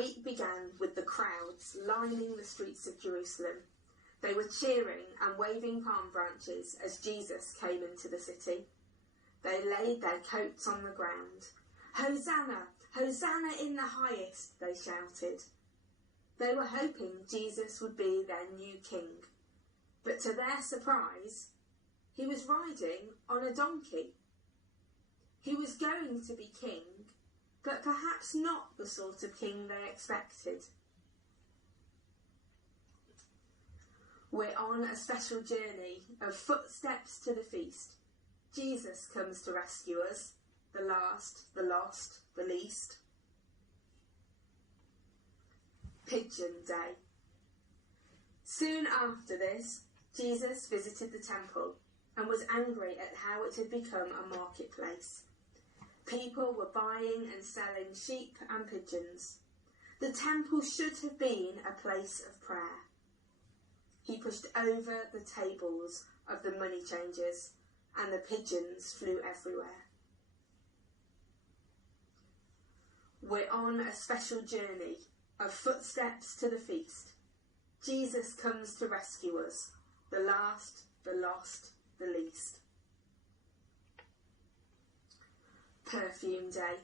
week began with the crowds lining the streets of Jerusalem. They were cheering and waving palm branches as Jesus came into the city. They laid their coats on the ground. "Hosanna! Hosanna in the highest!" they shouted. They were hoping Jesus would be their new king, but to their surprise, he was riding on a donkey. He was going to be king, but perhaps not the sort of king they expected. We're on a special journey of footsteps to the feast. Jesus comes to rescue us, the last, the lost, the least. Pigeon Day. Soon after this, Jesus visited the temple and was angry at how it had become a marketplace. People were buying and selling sheep and pigeons. The temple should have been a place of prayer. He pushed over the tables of the money changers, and the pigeons flew everywhere. We're on a special journey of footsteps to the feast. Jesus comes to rescue us, the last, the lost, the least. Perfume Day.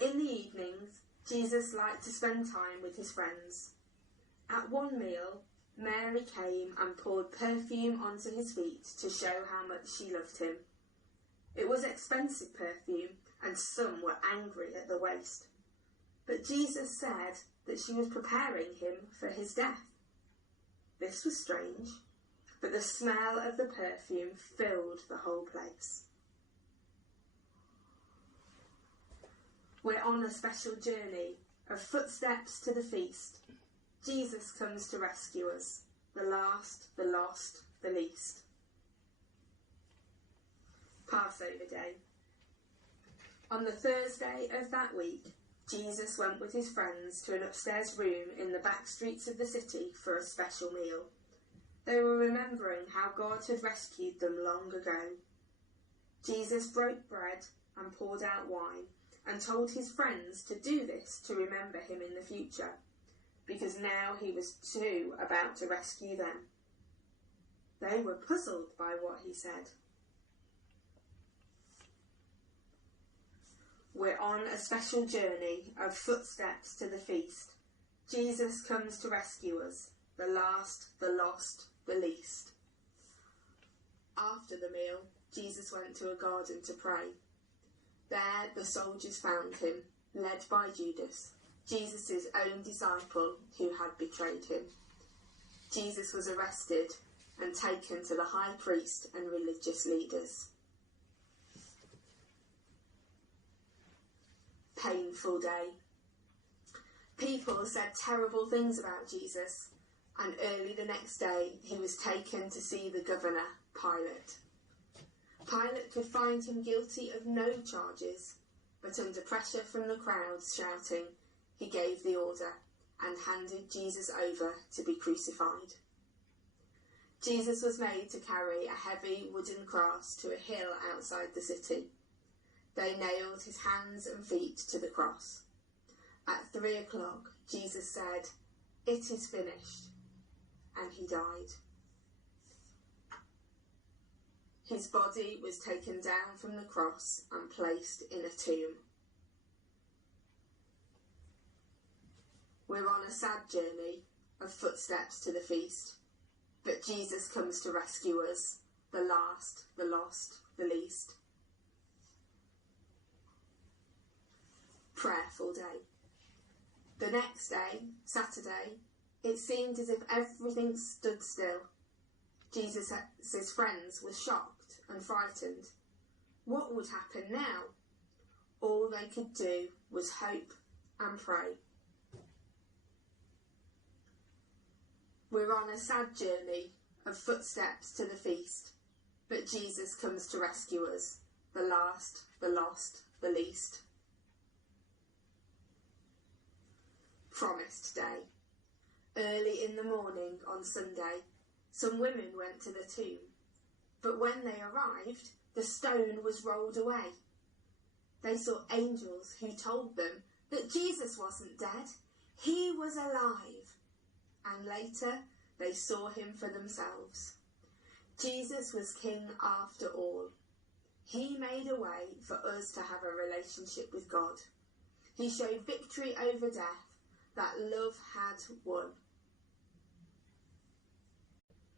In the evenings, Jesus liked to spend time with his friends. At one meal, Mary came and poured perfume onto his feet to show how much she loved him. It was expensive perfume, and some were angry at the waste. But Jesus said that she was preparing him for his death. This was strange, but the smell of the perfume filled the whole place. We're on a special journey of footsteps to the feast. Jesus comes to rescue us, the last, the lost, the least. Passover Day. On the Thursday of that week, Jesus went with his friends to an upstairs room in the back streets of the city for a special meal. They were remembering how God had rescued them long ago. Jesus broke bread and poured out wine and told his friends to do this to remember him in the future, because now he was too about to rescue them. They were puzzled by what he said. We're on a special journey of footsteps to the feast. Jesus comes to rescue us, the last, the lost, the least. After the meal, Jesus went to a garden to pray. There the soldiers found him, led by Judas, Jesus' own disciple who had betrayed him. Jesus was arrested and taken to the high priest and religious leaders. Painful Day. People said terrible things about Jesus, and early the next day he was taken to see the governor, Pilate. Pilate could find him guilty of no charges, but under pressure from the crowds shouting, he gave the order and handed Jesus over to be crucified. Jesus was made to carry a heavy wooden cross to a hill outside the city. They nailed his hands and feet to the cross. At 3 o'clock, Jesus said, "It is finished," and he died. His body was taken down from the cross and placed in a tomb. We're on a sad journey of footsteps to the feast, but Jesus comes to rescue us, the last, the lost, the least. Prayerful Day. The next day, Saturday, it seemed as if everything stood still. Jesus' friends were shocked and frightened. What would happen now? All they could do was hope and pray. We're on a sad journey of footsteps to the feast, but Jesus comes to rescue us, the last, the lost, the least. Promised Day. Early in the morning on Sunday, some women went to the tomb, but when they arrived, the stone was rolled away. They saw angels who told them that Jesus wasn't dead. He was alive. And later they saw him for themselves. Jesus was king after all. He made a way for us to have a relationship with God. He showed victory over death that love had won.